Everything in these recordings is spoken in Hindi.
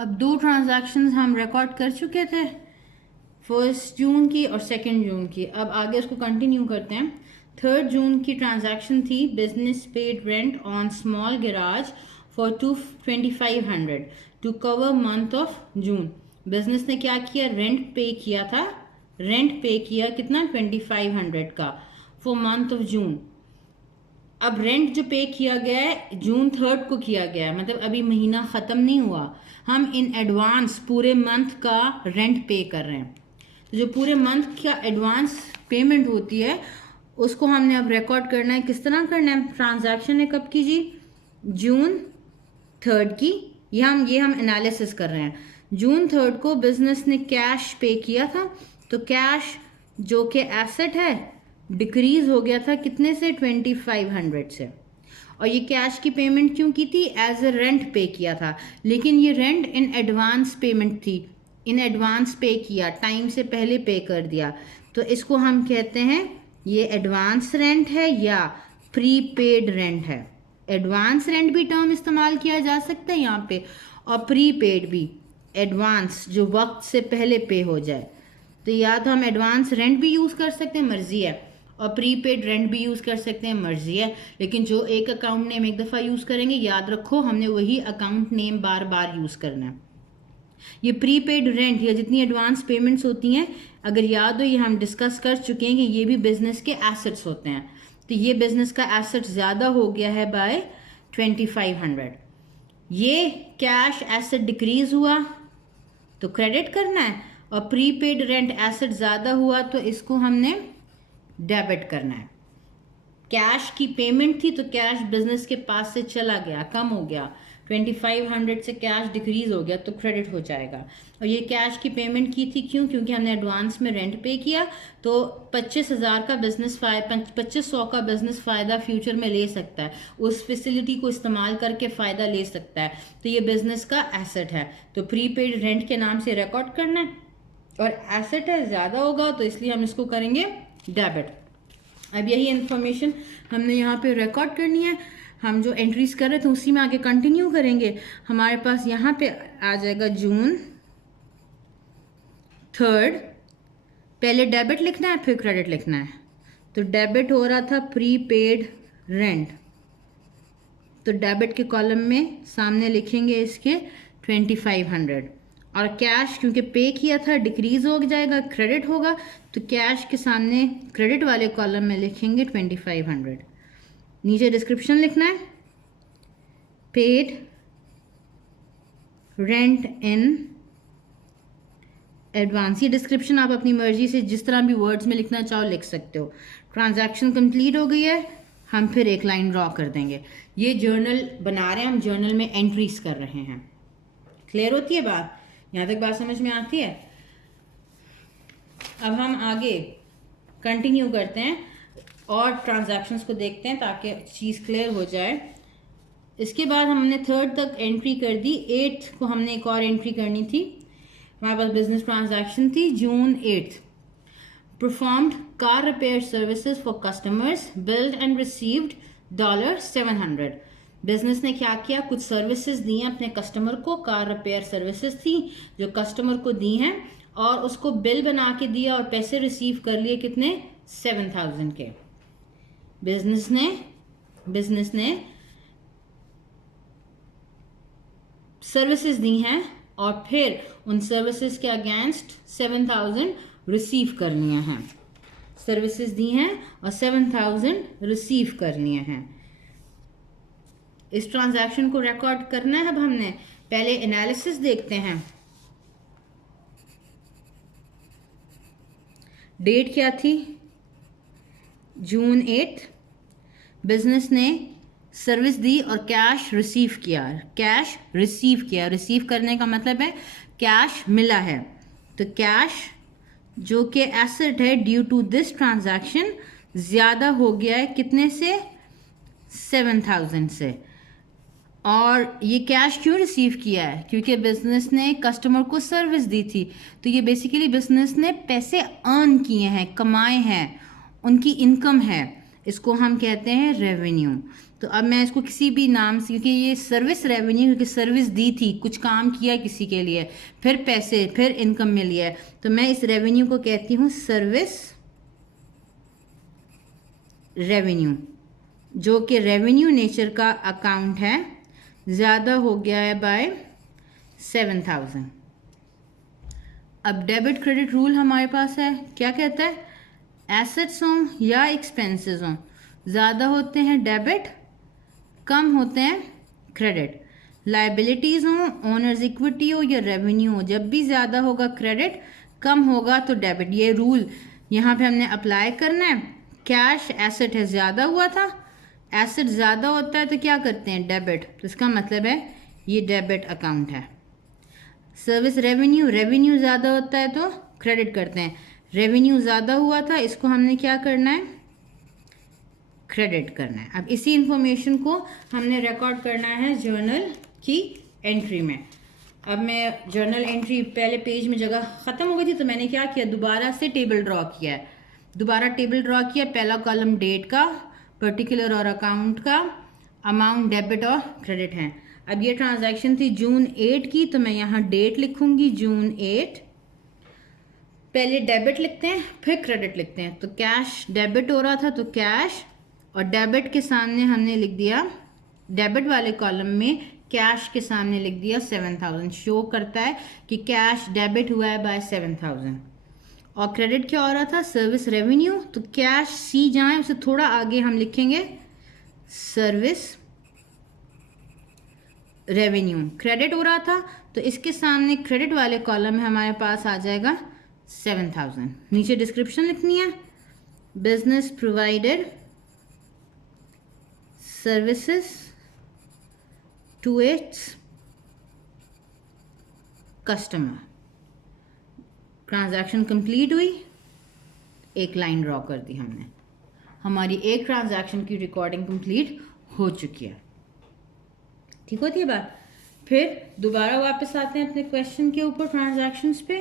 अब दो ट्रांजैक्शंस हम रिकॉर्ड कर चुके थे, 1 जून की और 2 जून की। अब आगे उसको कंटिन्यू करते हैं। 3 जून की ट्रांजैक्शन थी, business paid rent on small garage for 2500 to cover month of June. Business ने क्या किया, रेंट पे किया था। रेंट पे किया कितना, 2500 का फॉर मंथ ऑफ जून। अब रेंट जो पे किया गया है जून 3 को किया गया है, मतलब अभी महीना ख़त्म नहीं हुआ, हम इन एडवांस पूरे मंथ का रेंट पे कर रहे हैं। तो जो पूरे मंथ का एडवांस पेमेंट होती है उसको हमने अब रिकॉर्ड करना है। किस तरह करना है, ट्रांजैक्शन है कब की जी, जून 3 की। ये हम एनालिसिस कर रहे हैं। जून 3 को बिजनेस ने कैश पे किया था, तो कैश जो कि एसेट है डिक्रीज हो गया था कितने से, 2500 से। और ये कैश की पेमेंट क्यों की थी, एज ए रेंट पे किया था, लेकिन ये रेंट इन एडवांस पेमेंट थी, इन एडवांस पे किया, टाइम से पहले पे कर दिया, तो इसको हम कहते हैं ये एडवांस रेंट है या प्रीपेड रेंट है। एडवांस रेंट भी टर्म इस्तेमाल किया जा सकता है यहाँ पे, और प्रीपेड भी, एडवांस जो वक्त से पहले पे हो जाए। तो या तो हम एडवांस रेंट भी यूज़ कर सकते हैं, मर्जी है, और प्रीपेड रेंट भी यूज़ कर सकते हैं, मर्जी है। लेकिन जो एक अकाउंट नेम एक दफ़ा यूज़ करेंगे, याद रखो हमने वही अकाउंट नेम बार बार यूज़ करना है। ये प्रीपेड रेंट या जितनी एडवांस पेमेंट्स होती हैं, अगर याद हो ये हम डिस्कस कर चुके हैं कि ये भी बिजनेस के एसेट्स होते हैं। तो ये बिजनेस का एसेट ज़्यादा हो गया है बाय 2500। ये कैश एसेट डिक्रीज हुआ तो क्रेडिट करना है, और प्रीपेड रेंट एसेट ज़्यादा हुआ तो इसको हमने डेबिट करना है। कैश की पेमेंट थी तो कैश बिजनेस के पास से चला गया, कम हो गया, 2500 से कैश डिक्रीज हो गया तो क्रेडिट हो जाएगा। और ये कैश की पेमेंट की थी क्यों, क्योंकि हमने एडवांस में रेंट पे किया, तो 25,000 का बिजनेस 2500 का बिजनेस फ़ायदा फ्यूचर में ले सकता है, उस फैसिलिटी को इस्तेमाल करके फ़ायदा ले सकता है। तो ये बिजनेस का एसेट है, तो प्रीपेड रेंट के नाम से रिकॉर्ड करना है, और एसेट है ज़्यादा होगा तो इसलिए हम इसको करेंगे डेबिट। अब यही इन्फॉर्मेशन हमने यहाँ पे रिकॉर्ड करनी है। हम जो एंट्रीज कर रहे थे उसी में आगे कंटिन्यू करेंगे। हमारे पास यहाँ पे आ जाएगा जून 3, पहले डेबिट लिखना है फिर क्रेडिट लिखना है। तो डेबिट हो रहा था प्रीपेड रेंट, तो डेबिट के कॉलम में सामने लिखेंगे इसके 2500, और कैश क्योंकि पे किया था डिक्रीज हो जाएगा, क्रेडिट होगा, तो कैश के सामने क्रेडिट वाले कॉलम में लिखेंगे 2500। नीचे डिस्क्रिप्शन लिखना है, पेड रेंट इन एडवांस। ये डिस्क्रिप्शन आप अपनी मर्जी से जिस तरह भी वर्ड्स में लिखना चाहो लिख सकते हो। ट्रांजैक्शन कंप्लीट हो गई है, हम फिर एक लाइन ड्रॉ कर देंगे। ये जर्नल बना रहे हैं, हम जर्नल में एंट्रीज कर रहे हैं। क्लियर होती है बात, यहाँ तक बात समझ में आती है। अब हम आगे कंटिन्यू करते हैं और ट्रांजैक्शंस को देखते हैं ताकि चीज़ क्लियर हो जाए। इसके बाद हमने 3 तक एंट्री कर दी, 8 को हमने एक और एंट्री करनी थी। हमारे पास बिजनेस ट्रांजैक्शन थी जून 8, performed car repair services for customers, build and received $700। Business ने क्या किया, कुछ सर्विसेज दी हैं अपने कस्टमर को, कार रिपेयर सर्विसेज थी जो कस्टमर को दी हैं, और उसको बिल बना के दिया और पैसे रिसीव कर लिए कितने, 7000 के। बिजनेस ने सर्विसेज दी हैं और फिर उन सर्विसेज के अगेंस्ट 7000 रिसीव कर लिए हैं। सर्विसेज दी हैं और 7000 रिसीव कर लिए हैं। इस ट्रांजैक्शन को रिकॉर्ड करना है। अब हमने पहले एनालिसिस देखते हैं। डेट क्या थी, जून 8। बिजनेस ने सर्विस दी और कैश रिसीव किया। कैश रिसीव किया, रिसीव करने का मतलब है कैश मिला है। तो कैश जो कि एसेट है ड्यू टू दिस ट्रांजैक्शन ज़्यादा हो गया है, कितने से, 7000 से। और ये कैश क्यों रिसीव किया है, क्योंकि बिजनेस ने कस्टमर को सर्विस दी थी। तो ये बेसिकली बिजनेस ने पैसे अर्न किए हैं, कमाए हैं, उनकी इनकम है। इसको हम कहते हैं रेवेन्यू। तो अब मैं इसको किसी भी नाम से, क्योंकि ये सर्विस रेवेन्यू, क्योंकि सर्विस दी थी, कुछ काम किया किसी के लिए, फिर पैसे, फिर इनकम मिली है, तो मैं इस रेवेन्यू को कहती हूँ सर्विस रेवेन्यू, जो कि रेवेन्यू नेचर का अकाउंट है। ज़्यादा हो गया है बाय 7,000। अब डेबिट क्रेडिट रूल हमारे पास है, क्या कहता है? एसेट्स हों या एक्सपेंसेस हों, ज़्यादा होते हैं डेबिट, कम होते हैं क्रेडिट। लाइबिलिटीज़ हों, ओनर्स इक्विटी हो या रेवेन्यू हो, जब भी ज़्यादा होगा क्रेडिट, कम होगा तो डेबिट। ये रूल यहाँ पे हमने अप्लाई करना है। कैश एसेट है, ज़्यादा हुआ था, एसेट ज़्यादा होता है तो क्या करते हैं? डेबिट। तो इसका मतलब है ये डेबिट अकाउंट है। सर्विस रेवेन्यू, रेवेन्यू ज़्यादा होता है तो क्रेडिट करते हैं। रेवेन्यू ज़्यादा हुआ था, इसको हमने क्या करना है? क्रेडिट करना है। अब इसी इंफॉर्मेशन को हमने रिकॉर्ड करना है जर्नल की एंट्री में। अब मैं जर्नल एंट्री, पहले पेज में जगह ख़त्म हो गई थी तो मैंने क्या किया, दोबारा से टेबल ड्रॉ किया है। दोबारा टेबल ड्रॉ किया, पहला कॉलम डेट का, पर्टिकुलर और अकाउंट का, अमाउंट डेबिट और क्रेडिट है। अब ये ट्रांजैक्शन थी जून 8 की, तो मैं यहाँ डेट लिखूंगी जून 8। पहले डेबिट लिखते हैं फिर क्रेडिट लिखते हैं। तो कैश डेबिट हो रहा था तो कैश, और डेबिट के सामने हमने लिख दिया, डेबिट वाले कॉलम में कैश के सामने लिख दिया 7,000। शो करता है कि कैश डेबिट हुआ है बाय 7,000। और क्रेडिट क्या हो रहा था? Service revenue. तो कैश सी जाए उसे थोड़ा आगे हम लिखेंगे सर्विस रेवेन्यू। क्रेडिट हो रहा था तो इसके सामने क्रेडिट वाले कॉलम में हमारे पास आ जाएगा 7,000। नीचे डिस्क्रिप्शन लिखनी है, business provided services to its customer. Transaction complete हुई, एक लाइन ड्रॉ कर दी हमने, हमारी एक ट्रांजैक्शन की रिकॉर्डिंग कंप्लीट हो चुकी है। ठीक होती है बात। फिर दोबारा वापस आते हैं अपने क्वेश्चन के ऊपर, ट्रांजैक्शंस पे।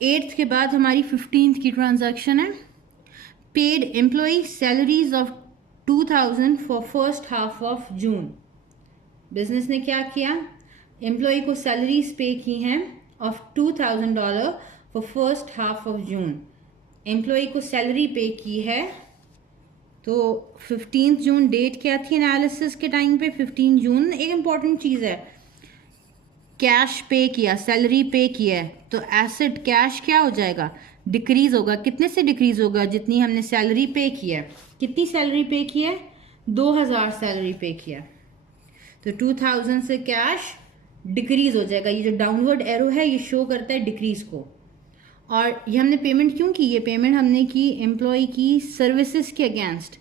8th के बाद हमारी 15th की ट्रांजैक्शन है। Paid employee salaries of 2,000 for first half of June. Business ने क्या किया? एम्प्लॉय को सैलरीज पे की हैं of $2,000 for first half of June. Employee को सैलरी पे की है, तो 15 जून डेट क्या थी एनालिसिस के टाइम पे? 15 जून। एक इम्पॉर्टेंट चीज़ है, कैश पे किया, सैलरी पे किया है, तो एसेट कैश क्या हो जाएगा? डिक्रीज होगा। कितने से डिक्रीज होगा? जितनी हमने सैलरी पे किया है। कितनी सैलरी पे किया है? 2,000 सैलरी पे किया, तो 2,000 से कैश डिक्रीज हो जाएगा। ये जो डाउनवर्ड एरो है ये शो करता है डिक्रीज को। और ये हमने पेमेंट क्यों की? ये पेमेंट हमने की एम्प्लॉय की सर्विसेज के अगेंस्ट।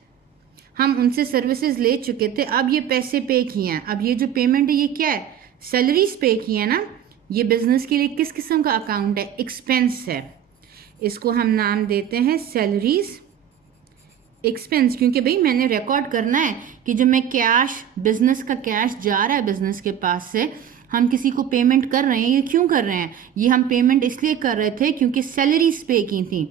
हम उनसे सर्विसेज ले चुके थे, अब ये पैसे पे किए हैं। अब ये जो पेमेंट है ये क्या है? सैलरीज पे की है ना। ये बिजनेस के लिए किस किस्म का अकाउंट है? एक्सपेंस है। इसको हम नाम देते हैं सैलरीज एक्सपेंस, क्योंकि भाई मैंने रिकॉर्ड करना है कि जो मैं कैश, बिजनेस का कैश जा रहा है बिजनेस के पास से, हम किसी को पेमेंट कर रहे हैं। ये क्यों कर रहे हैं? ये हम पेमेंट इसलिए कर रहे थे क्योंकि सैलरीज पे की थी,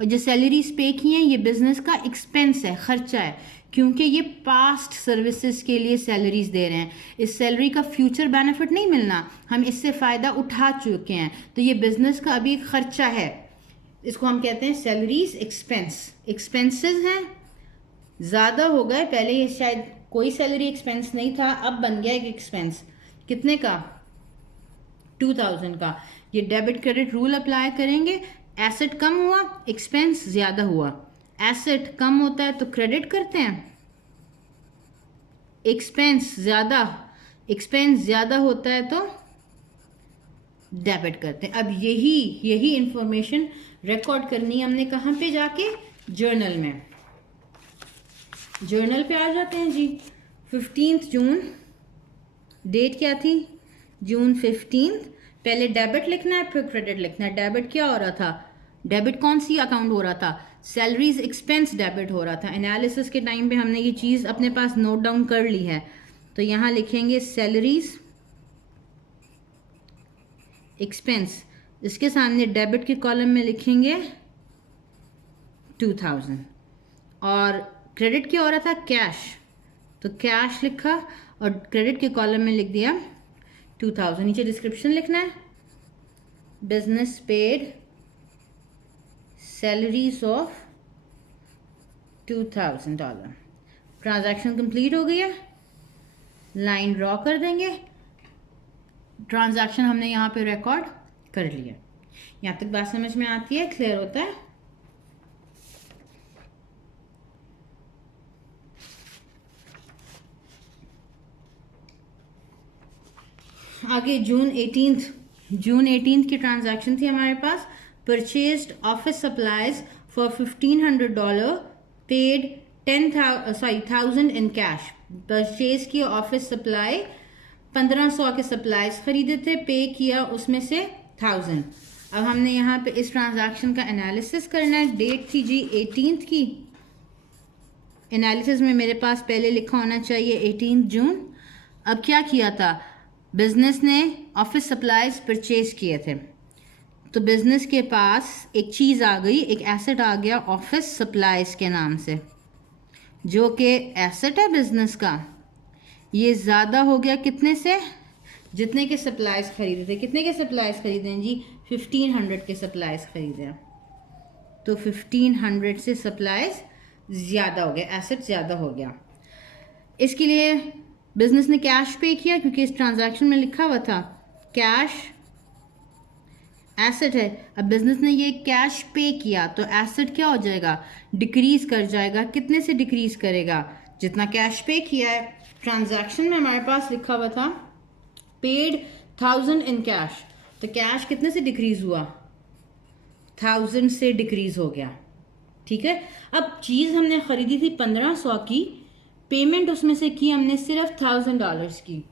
और जो सैलरीज पे की हैं ये बिजनेस का एक्सपेंस है, खर्चा है, क्योंकि ये पास्ट सर्विसेज के लिए सैलरीज दे रहे हैं। इस सैलरी का फ्यूचर बेनिफिट नहीं मिलना, हम इससे फ़ायदा उठा चुके हैं, तो ये बिजनेस का अभी खर्चा है। इसको हम कहते हैं सैलरीज एक्सपेंस। एक्सपेंसेस हैं, ज़्यादा हो गए, पहले ये शायद कोई सैलरी एक्सपेंस नहीं था, अब बन गया एक एक्सपेंस। कितने का? 2,000 का। ये डेबिट क्रेडिट रूल अप्लाई करेंगे। एसेट कम हुआ, एक्सपेंस ज़्यादा हुआ। एसेट कम होता है तो क्रेडिट करते हैं, एक्सपेंस ज़्यादा होता है तो डेबिट करते हैं। अब यही इंफॉर्मेशन रिकॉर्ड करनी है हमने कहाँ पे जाके? जर्नल में। जर्नल पे आ जाते हैं जी। 15 जून डेट क्या थी? जून 15। पहले डेबिट लिखना है फिर क्रेडिट लिखना है। डेबिट क्या हो रहा था? डेबिट कौन सी अकाउंट हो रहा था? सैलरीज एक्सपेंस डेबिट हो रहा था। एनालिसिस के टाइम पे हमने ये चीज़ अपने पास नोट डाउन कर ली है, तो यहाँ लिखेंगे सैलरीज एक्सपेंस, इसके सामने डेबिट के कॉलम में लिखेंगे 2,000। और क्रेडिट क्या हो रहा था, कैश, तो कैश लिखा और क्रेडिट के कॉलम में लिख दिया 2000। नीचे डिस्क्रिप्शन लिखना है, business paid salaries of $2000। Transaction complete हो गई है, लाइन ड्रॉ कर देंगे, ट्रांजैक्शन हमने यहाँ पे रिकॉर्ड कर लिया। यहाँ तक बात समझ में आती है, क्लियर होता है। आगे जून 18 की ट्रांजैक्शन थी हमारे पास। Purchased office supplies for $1500, paid 10,000 in cash. Purchase किया ऑफिस सप्लाई, 1500 के सप्लाईज खरीदे थे, पे किया उसमें से 1000। अब हमने यहाँ पे इस ट्रांजैक्शन का एनालिसिस करना है। डेट थी जी 18 की, एनालिसिस में मेरे पास पहले लिखा होना चाहिए 18 जून। अब क्या किया था, बिजनेस ने ऑफिस सप्लाईज परचेज किए थे, तो बिजनेस के पास एक चीज़ आ गई, एक एसेट आ गया ऑफिस सप्लाईज के नाम से, जो कि एसेट है बिजनेस का। ये ज़्यादा हो गया कितने से, जितने के सप्लाईज खरीदे थे। कितने के सप्लाईज खरीदे हैं जी, 1500 के सप्लाईज खरीदे हैं, तो 1500 से सप्लाईज ज़्यादा हो गया, एसेट ज़्यादा हो गया। इसके लिए बिजनेस ने कैश पे किया, क्योंकि इस ट्रांजैक्शन में लिखा हुआ था कैश एसेट है। अब बिजनेस ने ये कैश पे किया तो एसेट क्या हो जाएगा, डिक्रीज कर जाएगा। कितने से डिक्रीज करेगा, जितना कैश पे किया है। ट्रांजैक्शन में हमारे पास लिखा हुआ था पेड 1000 इन कैश, तो कैश कितने से डिक्रीज हुआ, 1000 से डिक्रीज हो गया। ठीक है, अब चीज़ हमने खरीदी थी 1500 की, पेमेंट उसमें से की हमने सिर्फ $1000 की।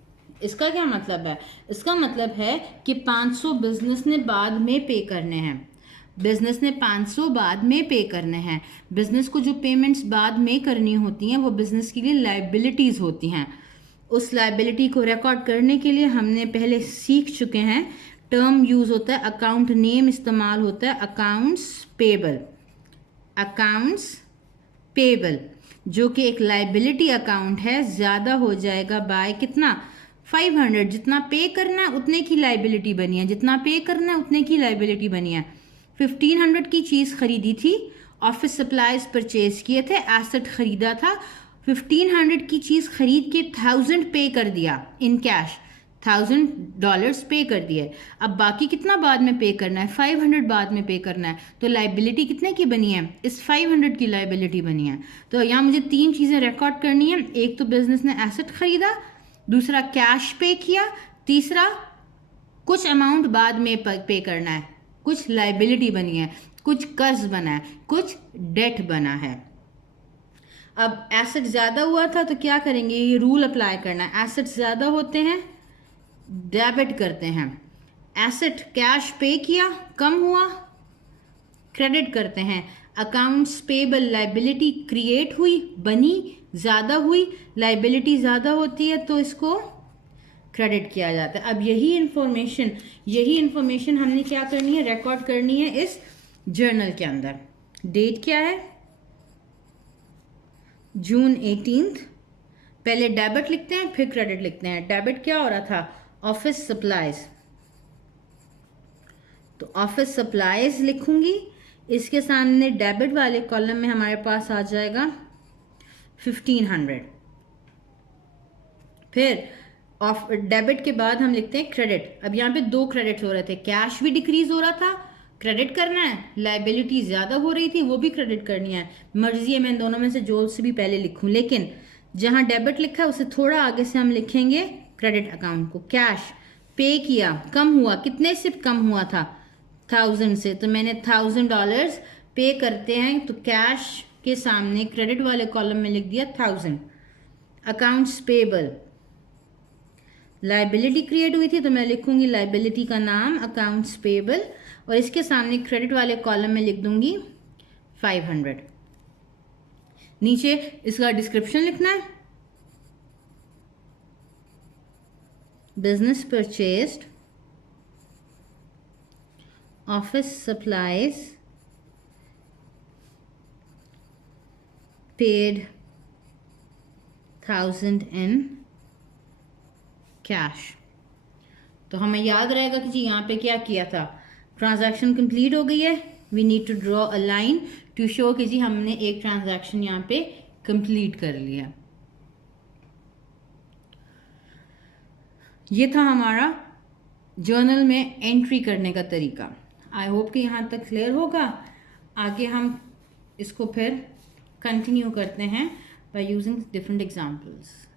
इसका क्या मतलब है, इसका मतलब है कि 500 बिजनेस ने बाद में पे करने हैं। बिजनेस ने 500 बाद में पे करने हैं। बिजनेस को जो पेमेंट्स बाद में करनी होती हैं वो बिजनेस के लिए लाइबिलिटीज़ होती हैं। उस लाइबिलिटी को रिकॉर्ड करने के लिए हमने पहले सीख चुके हैं, टर्म यूज़ होता है, अकाउंट नेम इस्तेमाल होता है, अकाउंट्स पेबल। अकाउंट्स पेबल जो कि एक लाइबिलिटी अकाउंट है, ज़्यादा हो जाएगा बाय कितना, 500। जितना पे करना है उतने की लाइबिलिटी बनी है, जितना पे करना है उतने की लाइबिलिटी बनी है। 1500 की चीज़ खरीदी थी, ऑफिस सप्लाईज परचेज किए थे, एसेट खरीदा था। 1500 की चीज़ खरीद के 1000 पे कर दिया इन कैश, $1000 पे कर दिए। अब बाकी कितना बाद में पे करना है, 500 बाद में पे करना है। तो लाइबिलिटी कितने की बनी है, इस 500 की लाइबिलिटी बनी है। तो यहाँ मुझे 3 चीज़ें रिकॉर्ड करनी है। एक तो बिजनेस ने एसेट खरीदा, दूसरा कैश पे किया, तीसरा कुछ अमाउंट बाद में पे करना है, कुछ लाइबिलिटी बनी है, कुछ कर्ज बना है, कुछ डेट बना है। अब एसेट ज़्यादा हुआ था तो क्या करेंगे, ये रूल अप्लाई करना है। एसेट ज़्यादा होते हैं डेबिट करते हैं, एसेट कैश पे किया कम हुआ क्रेडिट करते हैं। अकाउंट्स पेबल लाइबिलिटी क्रिएट हुई, बनी, ज़्यादा हुई, लाइबिलिटी ज़्यादा होती है तो इसको क्रेडिट किया जाता है। अब यही इंफॉर्मेशन हमने क्या करनी है, रिकॉर्ड करनी है इस जर्नल के अंदर। डेट क्या है, जून 18। पहले डेबिट लिखते हैं फिर क्रेडिट लिखते हैं। डेबिट क्या हो रहा था, ऑफिस सप्लाईज, तो ऑफिस सप्लाईज लिखूंगी, इसके सामने डेबिट वाले कॉलम में हमारे पास आ जाएगा 1500। फिर ऑफ डेबिट के बाद हम लिखते हैं क्रेडिट। अब यहाँ पे 2 क्रेडिट हो रहे थे, कैश भी डिक्रीज हो रहा था, क्रेडिट करना है, लाइबिलिटी ज़्यादा हो रही थी, वो भी क्रेडिट करनी है। मर्जी है मैं इन दोनों में से जो से भी पहले लिखूं, लेकिन जहाँ डेबिट लिखा है उससे थोड़ा आगे से हम लिखेंगे क्रेडिट अकाउंट को। कैश पे किया, कम हुआ, कितने से कम हुआ था, 1000 से, तो मैंने $1000 पे करते हैं, तो कैश के सामने क्रेडिट वाले कॉलम में लिख दिया 1000। अकाउंट्स पेबल, लाइबिलिटी क्रिएट हुई थी तो मैं लिखूंगी लाइबिलिटी का नाम अकाउंट्स पेबल, और इसके सामने क्रेडिट वाले कॉलम में लिख दूंगी 500। नीचे इसका डिस्क्रिप्शन लिखना है, business purchased office supplies paid 1000 in cash. तो हमें याद रहेगा कि जी यहाँ पे क्या किया था, ट्रांजैक्शन कंप्लीट हो गई है, we need to draw a line to show कि जी हमने एक ट्रांजैक्शन यहाँ पे कंप्लीट कर लिया। ये था हमारा जर्नल में एंट्री करने का तरीका। आई होप कि यहाँ तक क्लियर होगा। आगे हम इसको फिर कंटिन्यू करते हैं बाय यूजिंग डिफरेंट एग्जांपल्स।